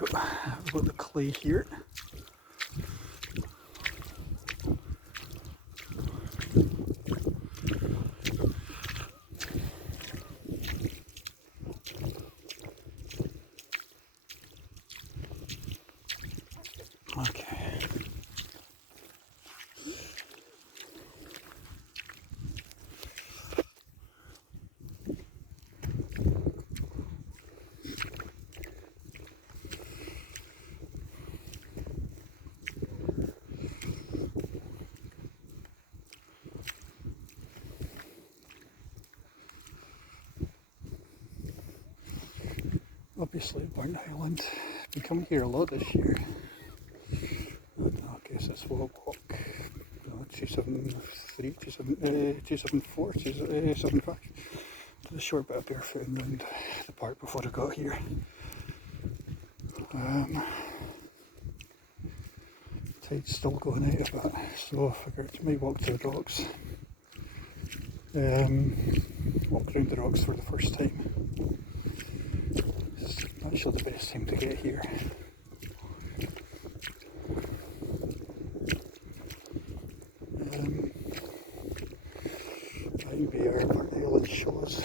we've got the clay here. Okay. Obviously, Burntisland. Been coming here a lot this year. I guess it's Walk 273, 274, 275. Did a short bit of barefooting around the park before I got here. Tide's still going out a bit, so I figured I might walk to the docks. Walk around the rocks for the first time. It's actually the best time to get here. That would be our Burntisland shows.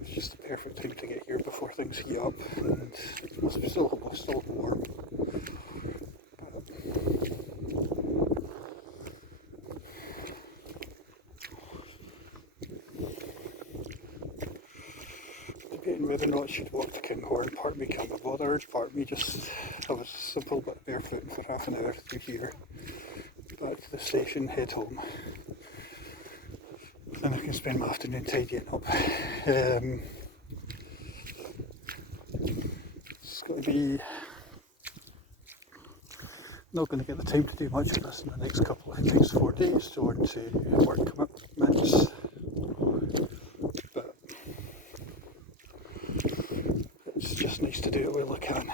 It's just the perfect time to get here before things heat up, and it must be still warm. Debating whether or not I should walk to Kinghorn. Part of me can't be bothered, part of me just have a simple bit of barefooting for half an hour through here. Back to the station, head home. Then I can spend my afternoon tidying up. It's going to be not going to get the time to do much of this in the next 4 days due to work commitments. But it's just nice to do it while I can.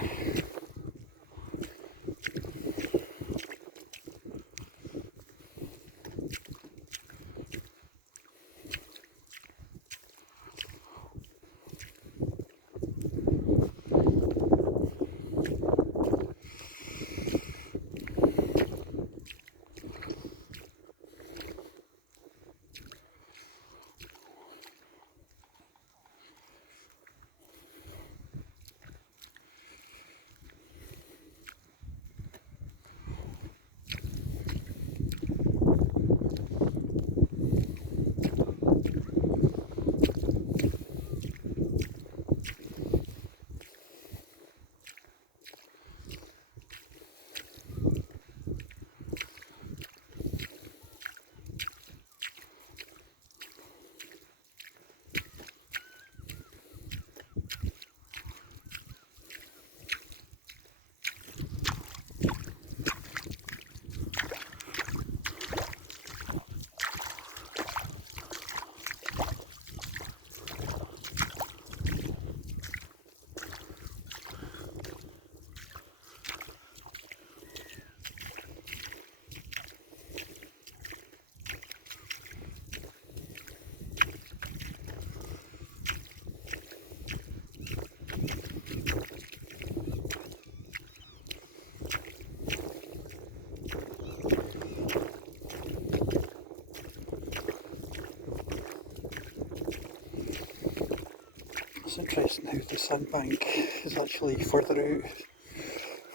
It's interesting how the sandbank is actually further out,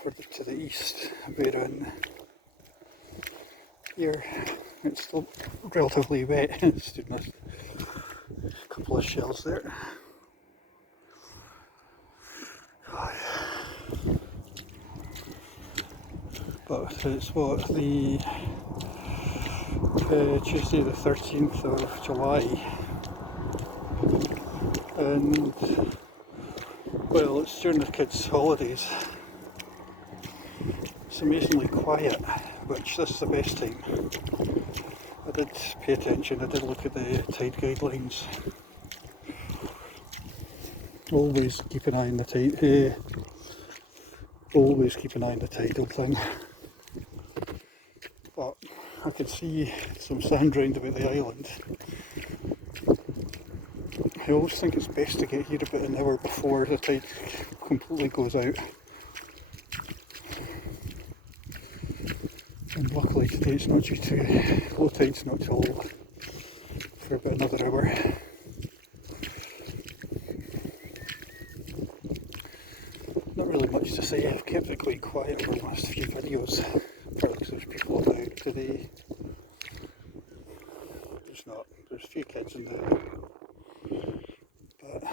further to the east, wherein here it's still relatively wet. It's doing a couple of shells there. But it's what, the Tuesday the 13th of July, and well, it's during the kids' holidays. It's amazingly quiet, which this is the best time. I did pay attention, I did look at the tide guidelines. Always keep an eye on the tide, always keep an eye on the tidal thing. But I could see some sand round about the island. I always think it's best to get here about an hour before the tide completely goes out. And luckily today it's not due to low tide's not till for about another hour. Not really much to say. I've kept it quite quiet over the last few videos, partly because there's people about today. There's not. There's a few kids in there, but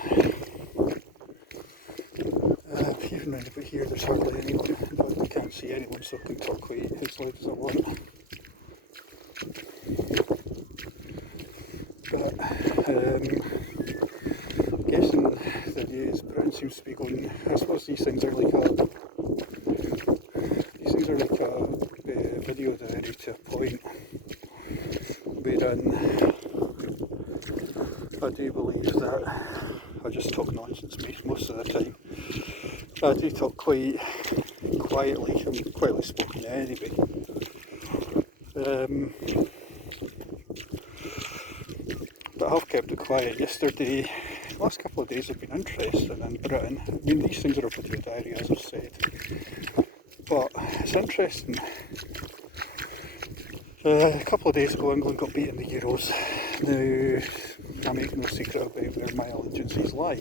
even round about here there's hardly anyone. In fact, I can't see anyone, so I can talk quite as loud as I want. But guessing the news, Britain seems to be going. I suppose these things are like a video diary to a point. Wherein I do believe that I just talk nonsense most of the time. I do talk quite quietly. I'm quietly spoken anyway. But I've kept it quiet. Yesterday, the last couple of days have been interesting in Britain. I mean, these things are a video diary, as I've said. But it's interesting. A couple of days ago, England got beat in the Euros. Now, I make no secret about where my allegiances lie.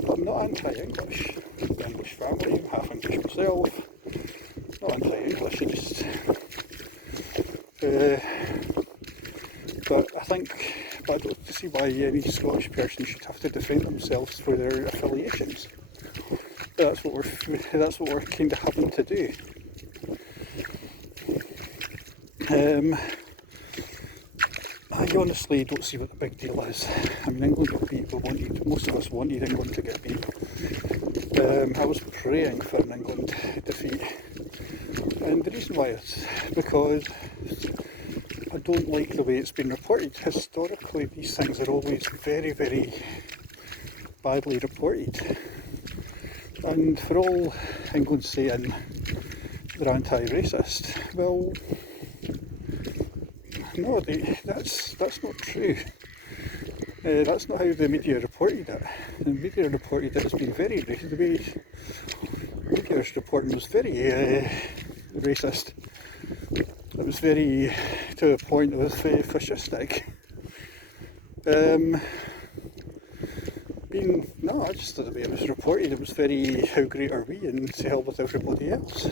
But I'm not anti-English. I'm an English family, I'm half English myself. Not anti-English, I just... but I don't see why any Scottish person should have to defend themselves for their affiliations. That's what we're kind of having to do. I honestly don't see what the big deal is. I mean, England got beat. Most of us wanted England to get beat. I was praying for an England defeat, and the reason why is because I don't like the way it's been reported. Historically, these things are always very, very badly reported. And for all England saying they're anti-racist, well, no, that's not true. That's not how the media reported it. The media reported it as being very racist. The way media's reporting was very racist. It was very, to a point, it was very fascistic. I just thought the way it was reported, it was very, how great are we, and to hell with everybody else.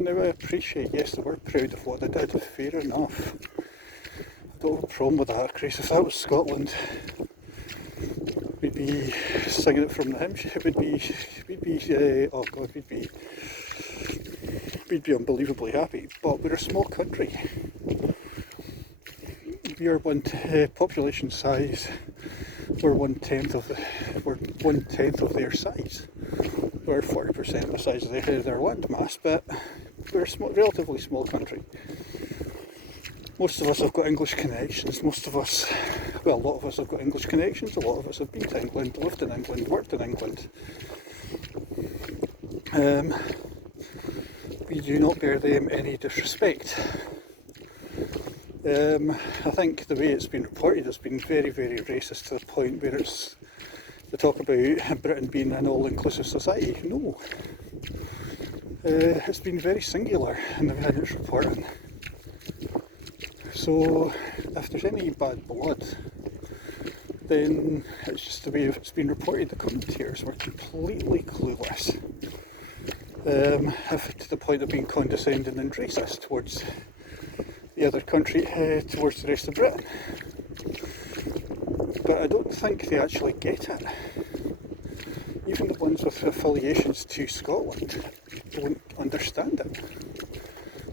Now I appreciate, yes, they were proud of what they did, fair enough. I don't have a problem with that, Chris. If that was Scotland, we'd be singing it from the hymn. We'd be unbelievably happy. But we're a small country. We are population size. We're one tenth of their size. We're 40% the size of their land mass, but we're a relatively small country. Most of us have got English connections. A lot of us have got English connections. A lot of us have been to England, lived in England, worked in England. We do not bear them any disrespect. I think the way it's been reported has been very, very racist to the point where they talk about Britain being an all-inclusive society. No. It's been very singular in its reporting. So if there's any bad blood, then it's just the way it's been reported. The commentators were completely clueless. To the point of being condescending and racist towards the other country, towards the rest of Britain. But I don't think they actually get it. Even the ones with affiliations to Scotland don't understand it.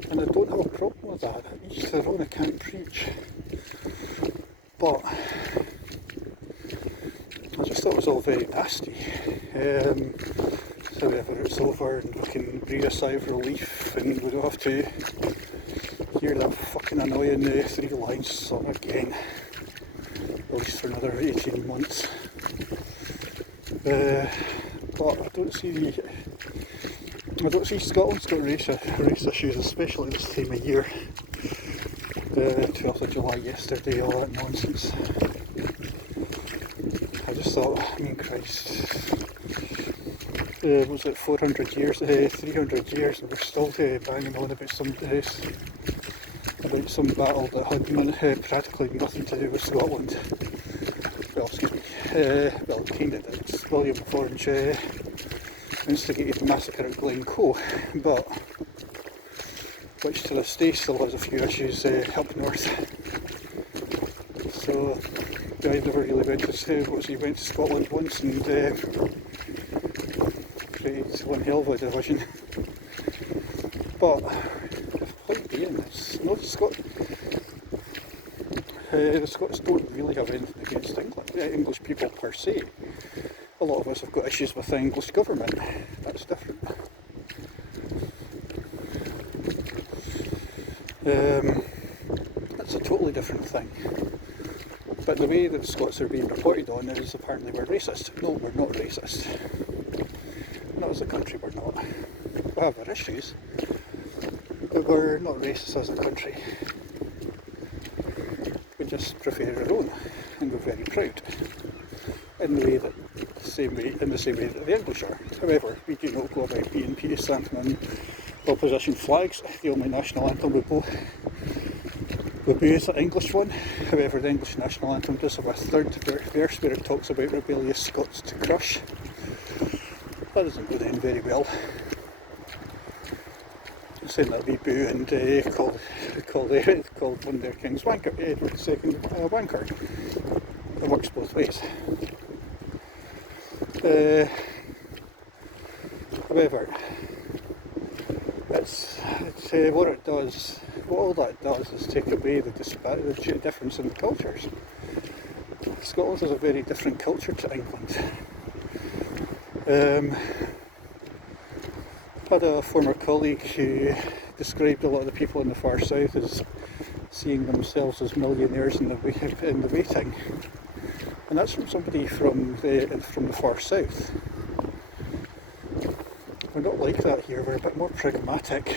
And I don't have a problem with that. Each their own, I can't preach. But I just thought it was all very nasty. However, it's over and we can breathe a sigh of relief and we don't have to hear that fucking annoying 3 lines song again. At least for another 18 months. But I don't see Scotland's got race issues, especially this time of year. The 12th of July yesterday, all that nonsense. thought, I mean, Christ, was it 400 years, 300 years, and we're still banging on about some battle that had practically nothing to do with Scotland. Well, excuse me, well, kind of did. William of Orange instigated the massacre at Glencoe, but which to this day still has a few issues up north. So the guy never really went to, he went to Scotland once and created one hell of a division. But the point being, it's not the Scots don't really have anything against English people per se. A lot of us have got issues with the English government. That's different. That's a totally different thing. But the way that the Scots are being reported on is apparently we're racist. No, we're not racist. Not as a country, we're not. We have our issues, but we're not racist as a country. We just prefer our own, and we're very proud. In the same way that the English are. However, we do not go about being peace stamping on opposition flags. The only national anthem we is the English one. However, the English national anthem does have a third verse where it talks about rebellious Scots to crush. That doesn't go down very well. Saying that we boo and called one of their kings wanker, Edward II wanker. It works both ways. However, it's what all that does is take away the difference in the cultures. Scotland has a very different culture to England. I had a former colleague who described a lot of the people in the far south as seeing themselves as millionaires in the waiting, and that's from somebody from the far south. We're not like that here. We're a bit more pragmatic.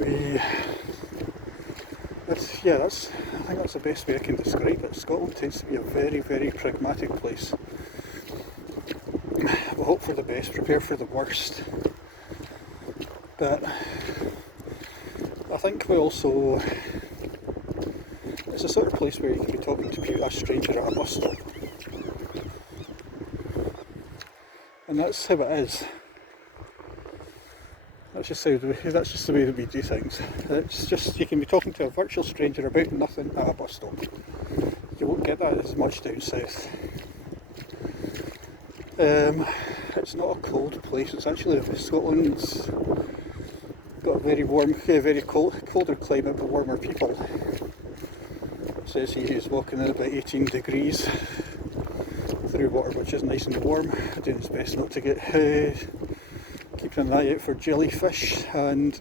I think that's the best way I can describe it. Scotland tends to be a very, very pragmatic place. We hope for the best, prepare for the worst. But I think we also, it's the sort of place where you can be talking to a stranger at a bus stop. And that's how it is. That's just the way that we do things. It's just, you can be talking to a virtual stranger about nothing at a bus stop. You won't get that as much down south. It's not a cold place. It's actually, Scotland's got a very warm, very colder climate but warmer people. It says he is walking in about 18 degrees through water which is nice and warm, doing his best not to get keeping an eye out for jellyfish, and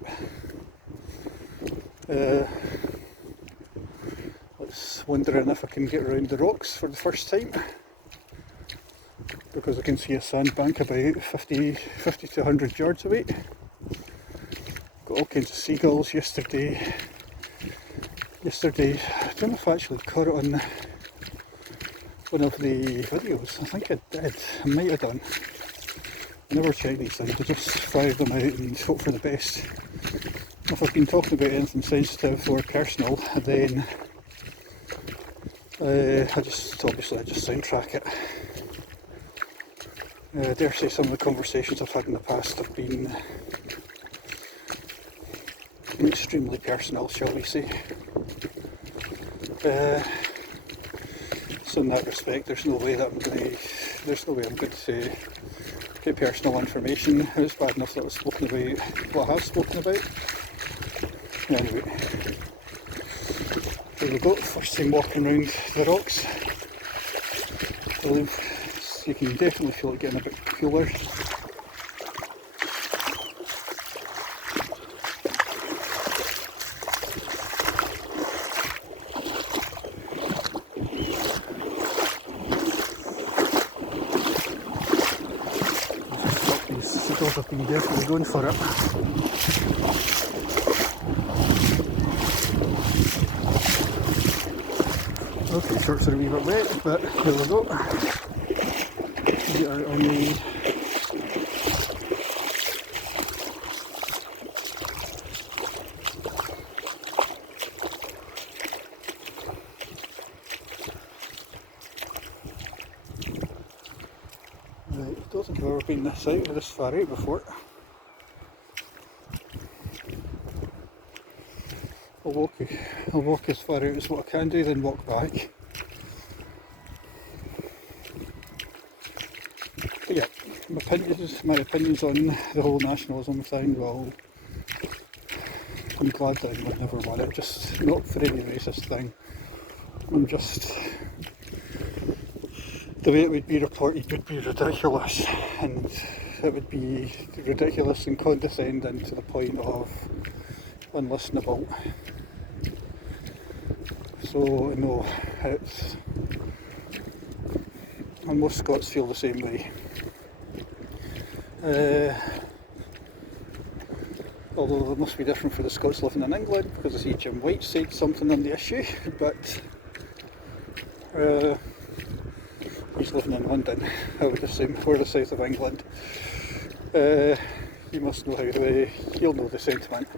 wondering if I can get around the rocks for the first time, because I can see a sandbank about 50 to 100 yards away. Got all kinds of seagulls yesterday. I don't know if I actually caught it on one of the videos. I think I did. I might have done. I never check these things. I just fire them out and hope for the best. If I've been talking about anything sensitive or personal, then I just soundtrack it. I dare say some of the conversations I've had in the past have been extremely personal, shall we say. So in that respect, there's no way I'm going to get personal information. It's bad enough that I've spoken about what I have spoken about. Anyway, here we go. First time walking around the rocks. You can definitely feel it getting a bit cooler. These seagulls have been definitely going for it. Okay, shorts are a wee bit wet, but here we go. We are on the right, I don't think I've ever been this far out before. I'll walk as far out as what I can do, then walk back. But yeah, my opinions on the whole nationalism thing, well, I'm glad that England never won it, just not for any racist thing. I'm just, the way it would be reported would be ridiculous, and it would be ridiculous and condescending to the point of unlistenable. So no, it's, and most Scots feel the same way. Although it must be different for the Scots living in England, because I see Jim White said something on the issue, but he's living in London, I would assume, or the south of England. He must know he'll know the sentiment.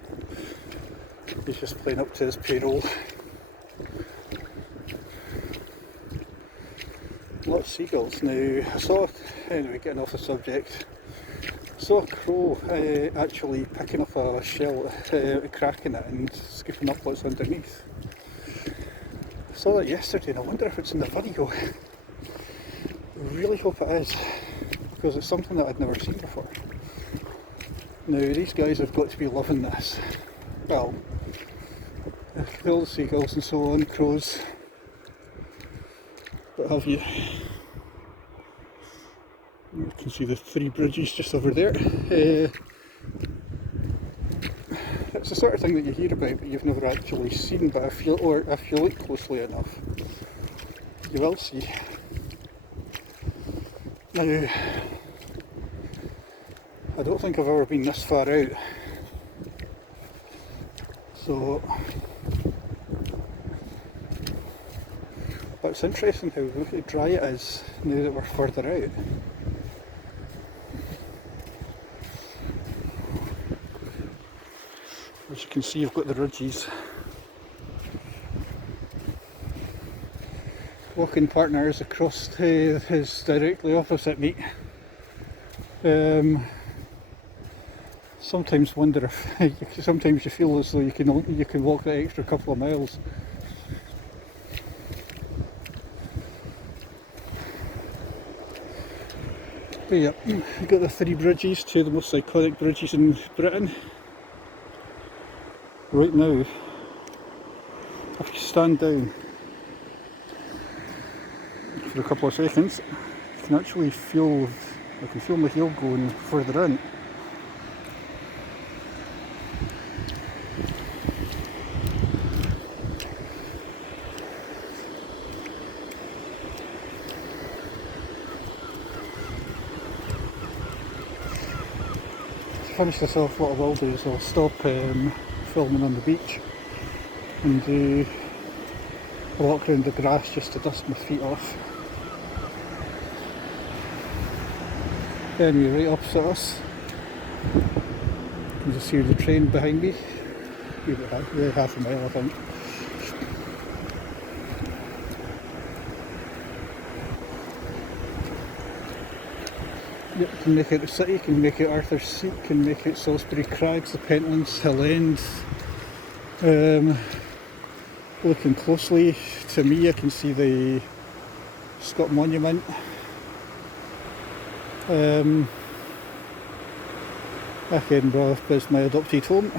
He's just playing up to his payroll. Lots of seagulls. Now, I saw, anyway, getting off the subject, I saw a crow actually picking up a shell, cracking it and scooping up what's underneath. I saw that yesterday and I wonder if it's in the video. I really hope it is, because it's something that I'd never seen before. Now, these guys have got to be loving this. Well, all the seagulls and so on, crows, what have you. You can see the 3 bridges just over there. It's the sort of thing that you hear about but you've never actually seen, but if you look closely enough, you will see. Now, I don't think I've ever been this far out, so, but it's interesting how dry it is now that we're further out. As you can see, I've got the ridges. Walking partner is across to his directly opposite me. Sometimes wonder if sometimes you feel as though you can walk that extra couple of miles. But yeah, you've got the 3 bridges, 2 of the most iconic bridges in Britain. Right now, if you stand down for a couple of seconds, you can actually I can feel my heel going further in. To finish this off, what I will do is I'll stop filming on the beach and do a walk around the grass just to dust my feet off. Anyway, right opposite us, you can just hear the train behind me, about half a mile I think. Yep, you can make out the city, you can make out Arthur's Seat, you can make out Salisbury Crags, the Pentlands, Hill End. Looking closely, to me I can see the Scott Monument. Back Edinburgh is my adopted home.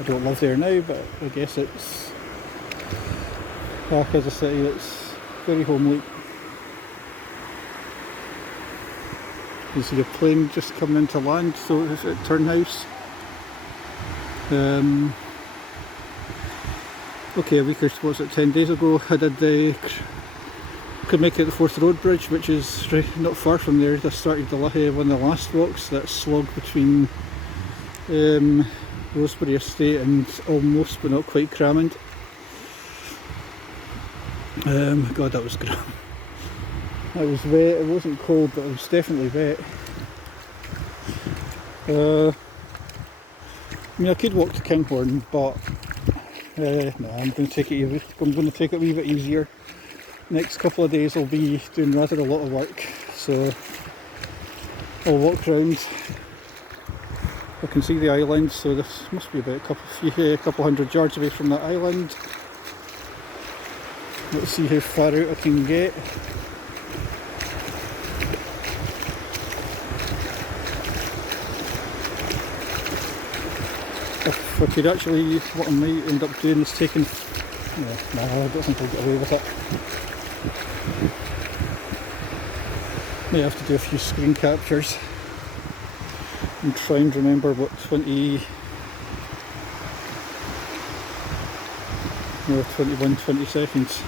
I don't live there now, but I guess it's back as a city that's very homely. You see a plane just coming into land, so it's at Turnhouse. Okay, a week or so, was it 10 days ago, I could make it the Forth Road Bridge, which is not far from there. I started one of the last walks, that slog between Rosebery Estate and almost but not quite Cramond. God, that was good. It was wet, it wasn't cold, but it was definitely wet. I mean, I could walk to Kinghorn, but no, I'm going to take it a wee bit easier. Next couple of days I'll be doing rather a lot of work, so I'll walk around. I can see the island, so this must be about a couple hundred yards away from that island. Let's see how far out I can get. If I could actually, what I might end up doing is taking, no, I don't think I'll get away with it. May have to do a few screen captures and try and remember what 20 seconds.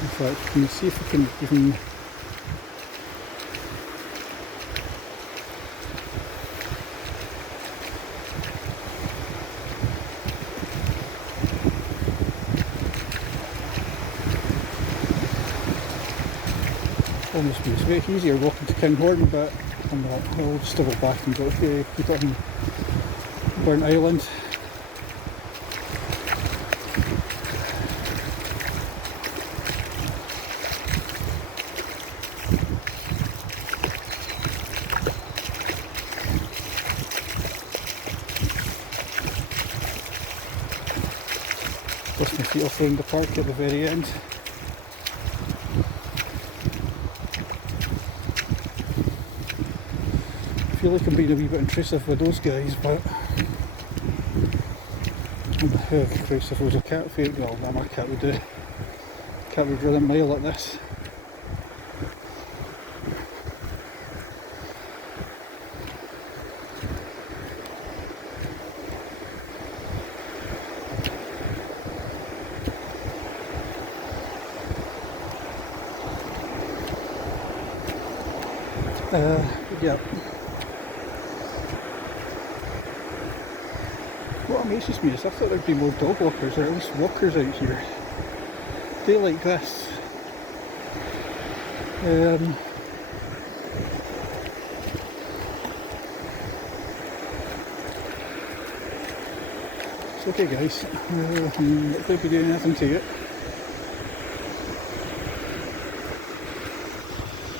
In fact, can you see if I can even almost be way easier walking to Kinghorn, but I'm not. I'll just double back and go keep it on Burnt Island. Dust my feet off around the park at the very end. I feel like I'm being a wee bit intrusive with those guys, but Christ, if it was a cat fight, well, no, my cat would run a mile at this. Yeah. What amazes me is I thought there'd be more dog walkers, or at least walkers out here. Day like this. It's okay, guys. I'm not going to be doing anything to it.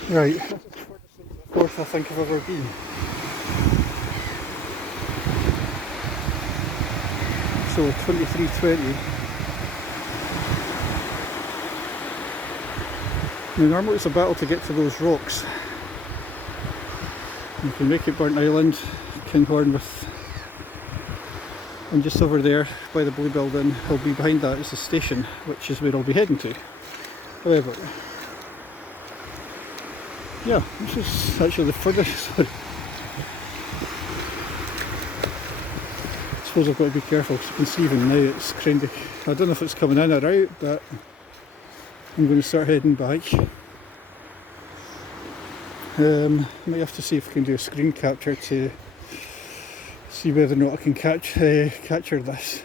Right. This is the fourth I think I've ever been. So 23:20. Now normally it's a battle to get to those rocks. You can make it Burnt Island, Kinghorn and just over there by the blue building, I'll be behind that is the station, which is where I'll be heading to. However, yeah, this is actually the furthest. I suppose I've got to be careful because you can see even now it's kind of, I don't know if it's coming in or out, but I'm going to start heading back. Might have to see if I can do a screen capture to see whether or not I can capture this.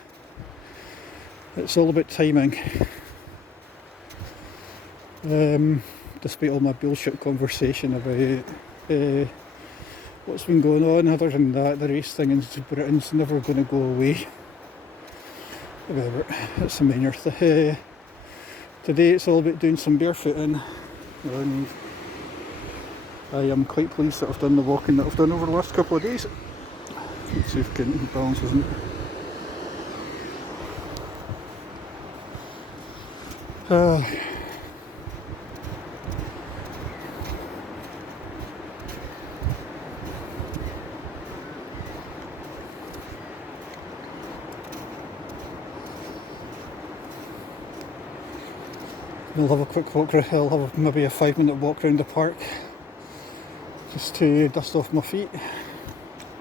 It's all about timing. Despite all my bullshit conversation about what's been going on, other than that, the race thing in Britain's never going to go away. However, that's a minor thing. Today it's all about doing some barefooting, and I am quite pleased that I've done the walking that I've done over the last couple of days. Let's see if I can balance, isn't it? I'll have a quick walk. I'll have maybe a 5-minute walk around the park just to dust off my feet,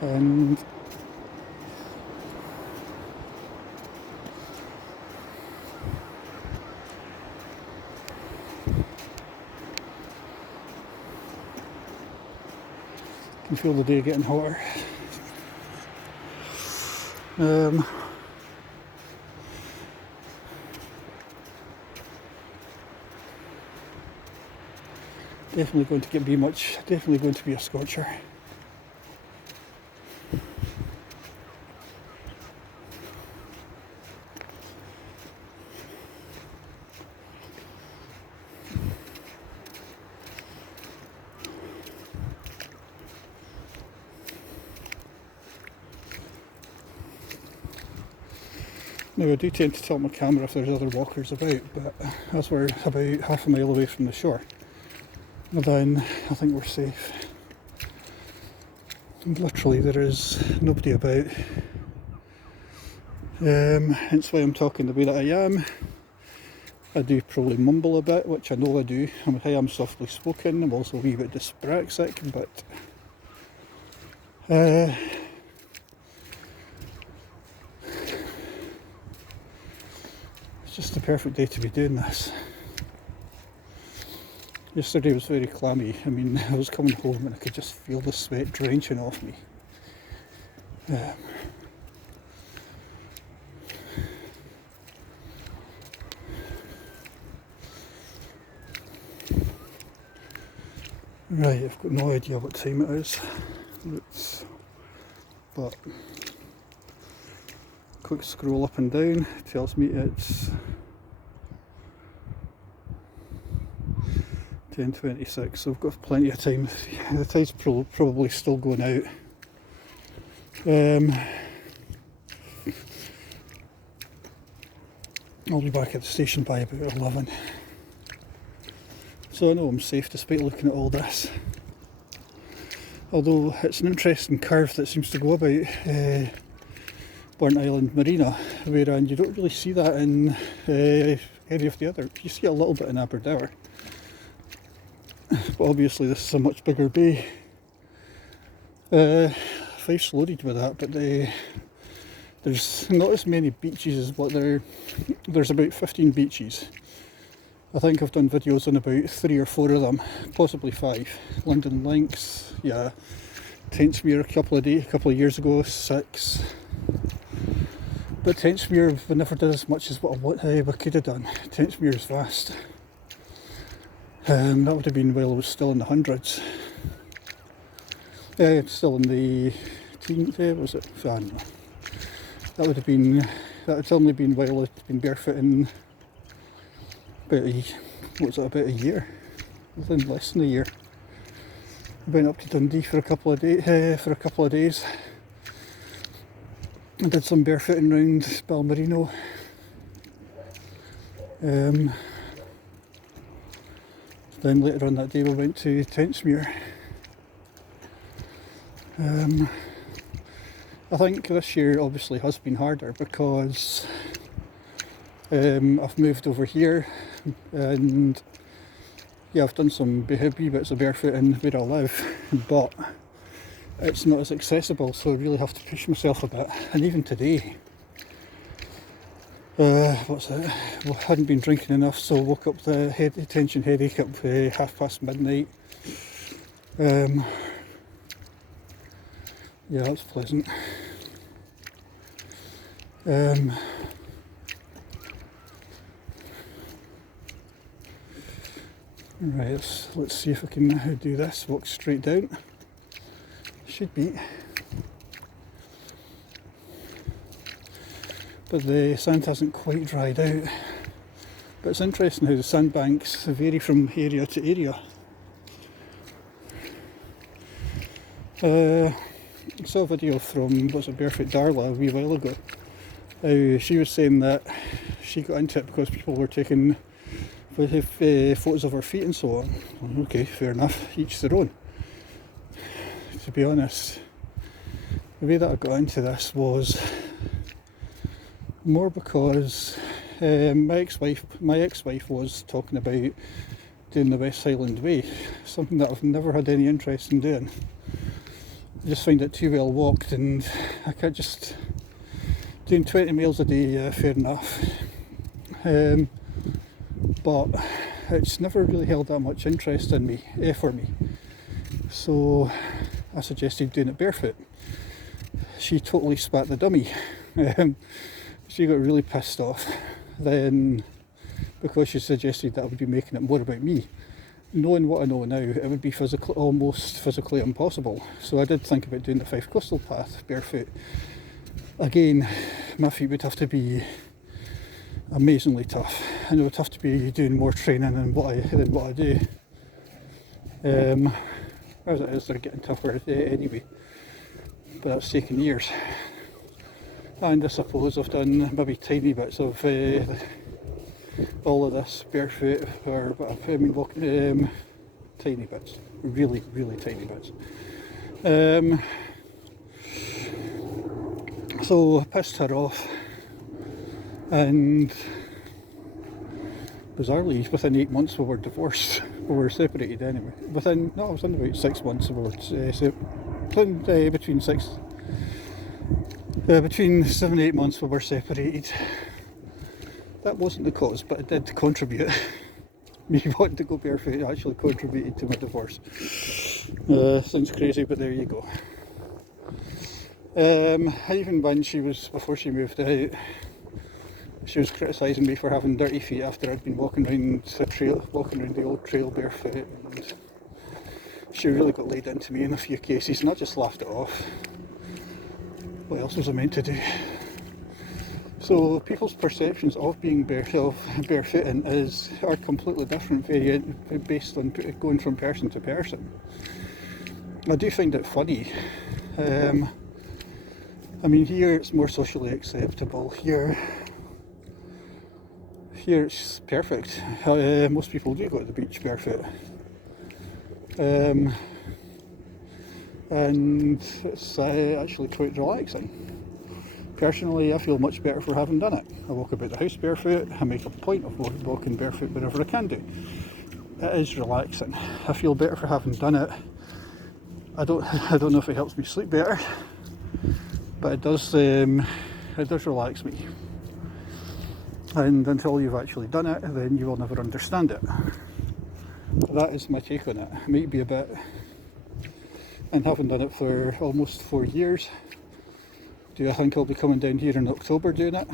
and I can feel the day getting hotter. Definitely going to be much, definitely going to be a scorcher. Now I do tend to tilt my camera if there's other walkers about, but as we're about half a mile away from the shore, then I think we're safe. And literally there is nobody about. Hence why I'm talking the way that I am. I do probably mumble a bit, which I know I do. I am softly spoken. I'm also a wee bit dyspraxic, but it's just the perfect day to be doing this. Yesterday was very clammy. I mean, I was coming home and I could just feel the sweat drenching off me. Right, I've got no idea what time it is. But quick scroll up and down tells me it's 10:26, so I've got plenty of time. The tide's probably still going out. I'll be back at the station by about 11. So I know I'm safe despite looking at all this. Although it's an interesting curve that seems to go about Burnt Island Marina, whereas you don't really see that in any of the other. You see a little bit in Aberdour. But obviously this is a much bigger bay. Fife's loaded with that, but there's not as many beaches as what there's about 15 beaches. I think I've done videos on about 3 or 4 of them, possibly 5. London Links, yeah. Tentsmuir a couple of years ago, 6. But Tentsmuir, we never did as much as what we could have done. Tentsmuir is vast. That would have been while I was still in the hundreds. Still in the teens, was it? I don't know. That would only been while I'd been barefooting about a year? Within less than a year. I went up to Dundee for a couple of days. I did some barefooting around Balmerino. Then later on that day we went to Tentsmuir. I think this year obviously has been harder because I've moved over here and yeah, I've done some wee bits of barefooting where I live, but it's not as accessible, so I really have to push myself a bit. And even today, well, hadn't been drinking enough, so woke up the tension headache at midnight. Yeah, that's pleasant. Right, let's see if I can do this. Walk straight down. Should be. But the sand hasn't quite dried out. But it's interesting how the sandbanks vary from area to area. I saw a video from, Barefoot Darla a wee while ago. She was saying that she got into it because people were taking photos of her feet and so on. Okay, fair enough, each their own. To be honest, the way that I got into this was more because my ex-wife was talking about doing the West Highland Way, something that I've never had any interest in doing. I just find it too well walked, and I can't just doing 20 miles a day, fair enough. But it's never really held that much interest in for me. So I suggested doing it barefoot. She totally spat the dummy. She got really pissed off then because she suggested that I would be making it more about me. knowing what I know now, it would be almost physically impossible. So I did think about doing the Fife Coastal Path barefoot. Again, my feet would have to be amazingly tough, and it would have to be doing more training than what I do. As it is, they're getting tougher anyway, but that's taken years. And I suppose I've done maybe tiny bits of all of this barefoot, or I mean walking, tiny bits, really tiny bits. So I pissed her off, and bizarrely within 8 months we were divorced. We were separated anyway. It was in about 6 months we were between 7 and 8 months we were separated. That wasn't the cause, but it did contribute. Me wanting to go barefoot actually contributed to my divorce. Sounds crazy, but there you go. Even when before she moved out, she was criticising me for having dirty feet after I'd been walking around the old trail barefoot, and she really got laid into me in a few cases, and I just laughed it off. What else was I meant to do? So people's perceptions of being barefooting are completely different, based on going from person to person. I do find it funny. I mean, here it's more socially acceptable. Here it's perfect. Most people do go to the beach barefoot. And it's actually quite relaxing. Personally, I feel much better for having done it. I walk about the house barefoot. I make a point of walking barefoot whenever I can do. It is relaxing. I feel better for having done it. I don't know if it helps me sleep better, but it does relax me. And until you've actually done it, then you will never understand it. That is my take on it. It might be a bit, and having done it for almost 4 years, do I think I'll be coming down here in October doing it?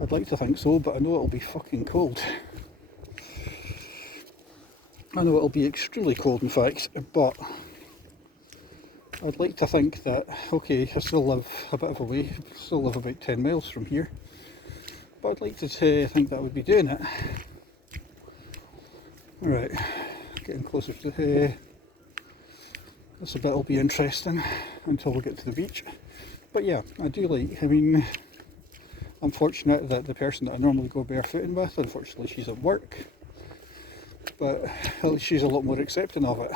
I'd like to think so, but I know it'll be fucking cold. I know it'll be extremely cold, in fact, but I'd like to think that, okay, I still live a bit of a way, still live about 10 miles from here, but I'd like to think that I would be doing it. Alright, getting closer to this bit will be interesting until we get to the beach. But yeah, I mean, I'm fortunate that the person that I normally go barefooting with, unfortunately she's at work, but at least she's a lot more accepting of it.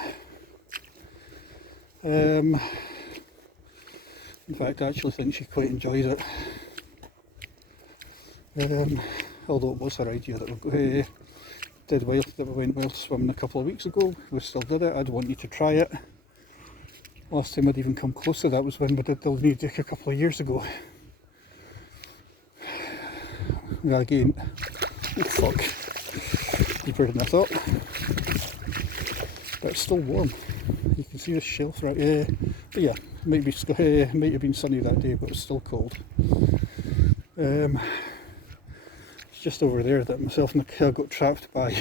In fact, I actually think she quite enjoys it. Although it was her idea that we went whale swimming a couple of weeks ago. We still did it. I'd want you to try it. Last time I'd even come close to that was when we did the Lead Dick a couple of years ago. Yeah, again, oh fuck, deeper than I thought. But it's still warm. You can see the shelf right here. But yeah, might have been sunny that day, but it's still cold. It's just over there that myself and the car got trapped by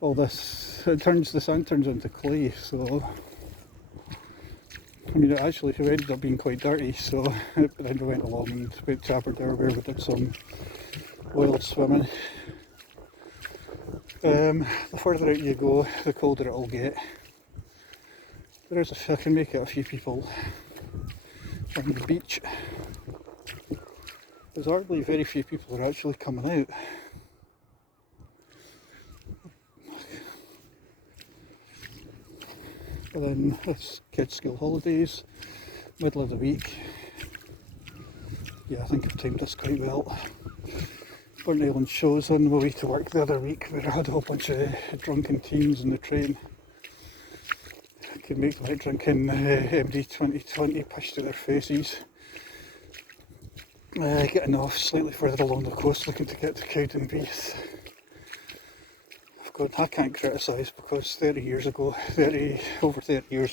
all this. The sand turns into clay, so I mean, it actually ended up being quite dirty. So then we went along and went to Aberdare where we did some wild swimming. The further out you go, the colder it'll get. I can make out a few people on the beach. There's hardly very few people are actually coming out. But then it's kids' school holidays, middle of the week. Yeah, I think I've timed this quite well. Burntisland shows on my way to work the other week where I had a whole bunch of drunken teens in the train. I could make them out drinking MD 2020 pushed to their faces. Getting off slightly further along the coast looking to get to Cowdenbeath. I can't criticise because over 30 years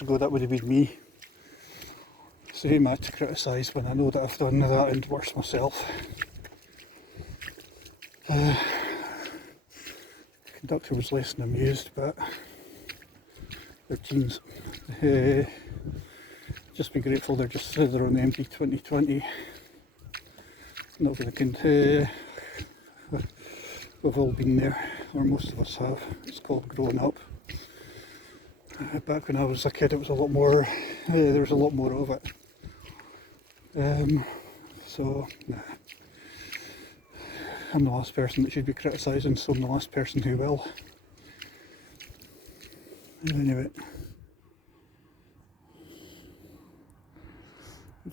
ago that would have been me. So who am I to criticise when I know that I've done that and worse myself? conductor was less than amused, but they're teens. Just be grateful they're on the MD 2020. Not going to we've all been there, or most of us have. It's called growing up. Back when I was a kid, it was a lot more. There was a lot more of it. So, nah. I'm the last person that should be criticising, so I'm the last person who will. Anyway,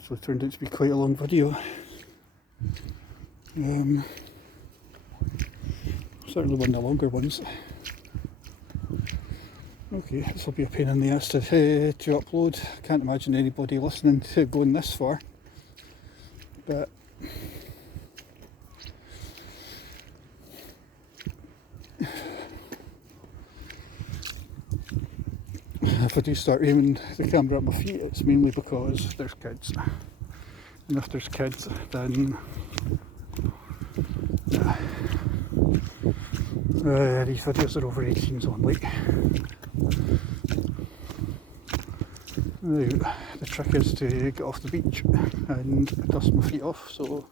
so it turned out to be quite a long video. Certainly one of the longer ones. Okay, this will be a pain in the ass to upload. I can't imagine anybody listening to going this far. But if I do start aiming the camera at my feet, it's mainly because there's kids. And if there's kids, then these videos are over 18s only. Now, the trick is to get off the beach and dust my feet off, so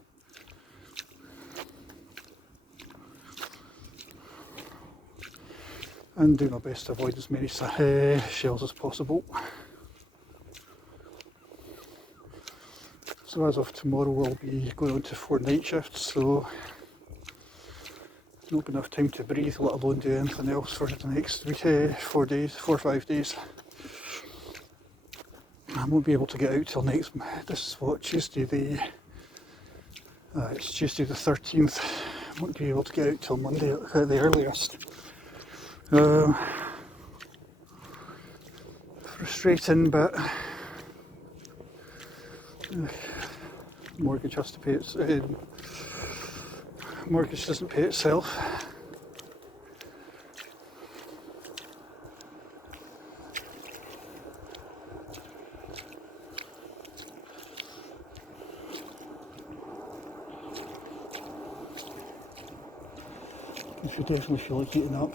and do my best to avoid as many shells as possible. So as of tomorrow we'll be going on to 4 night shifts, so not going to have time to breathe, let alone do anything else for the next 4 or 5 days. I won't be able to get out till next, this is what, Tuesday it's Tuesday the 13th, I won't be able to get out till Monday at the earliest. Frustrating, but mortgage has to pay its mortgage doesn't pay itself. You should definitely feel like heating up.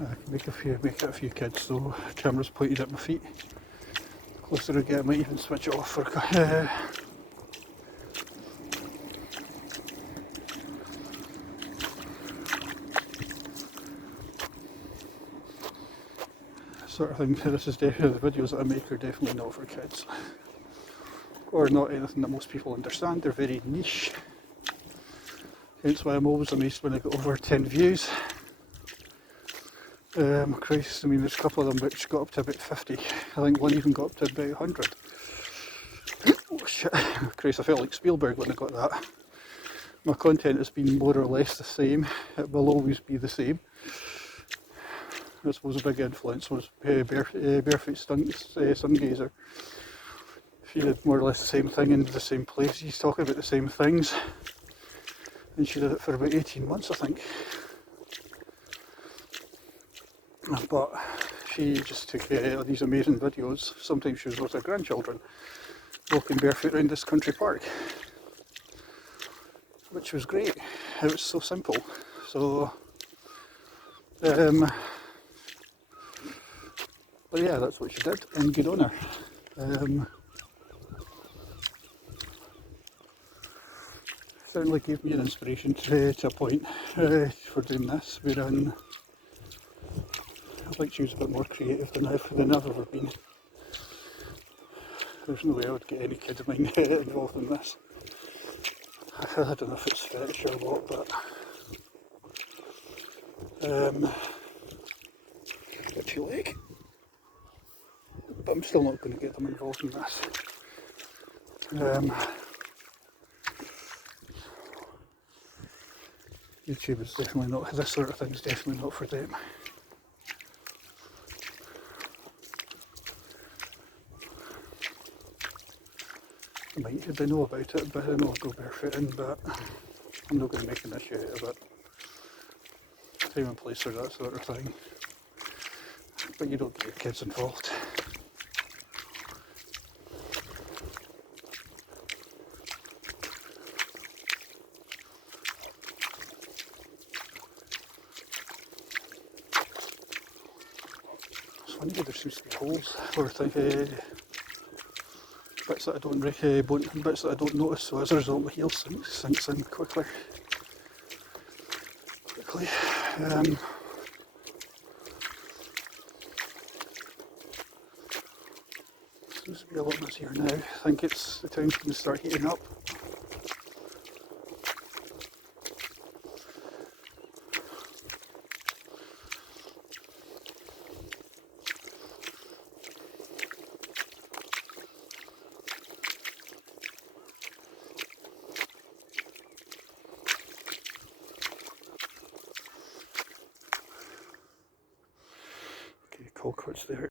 I can make it a few kids, so the camera's pointed at my feet. The closer I get, I might even switch it off for sort of thing. This is definitely the videos that I make are definitely not for kids, or not anything that most people understand. They're very niche. Hence why I'm always amazed when I get over 10 views. Christ, I mean, there's a couple of them which got up to about 50. I think one even got up to about 100. Oh shit, Christ, I felt like Spielberg when I got that. My content has been more or less the same. It will always be the same. I suppose a big influence was Barefoot Sungazer. She did more or less the same thing in the same place. She's talking about the same things. And she did it for about 18 months, I think. But she just took these amazing videos. Sometimes she was with her grandchildren walking barefoot around this country park, which was great. It was so simple. So, but yeah, that's what she did, and good on her. Certainly gave me an inspiration to a point for doing this, wherein I think she was a bit more creative than I've ever been. There's no way I would get any kid of mine involved in this. I don't know if it's fetish or what, but if you like. But I'm still not going to get them involved in this. YouTube is definitely not, this sort of thing is definitely not for them. They know about it, but I know I'll go barefooting, but I'm not going to make an issue out of it. Time and place for that sort of thing. But you don't get your kids involved. funny how there seems to be holes or bits that I don't bits that I don't notice, so as a result my heel sinks in quickly. Seems to be a lot busier now. I think it's the town's going to start heating up. Okay, culprits there.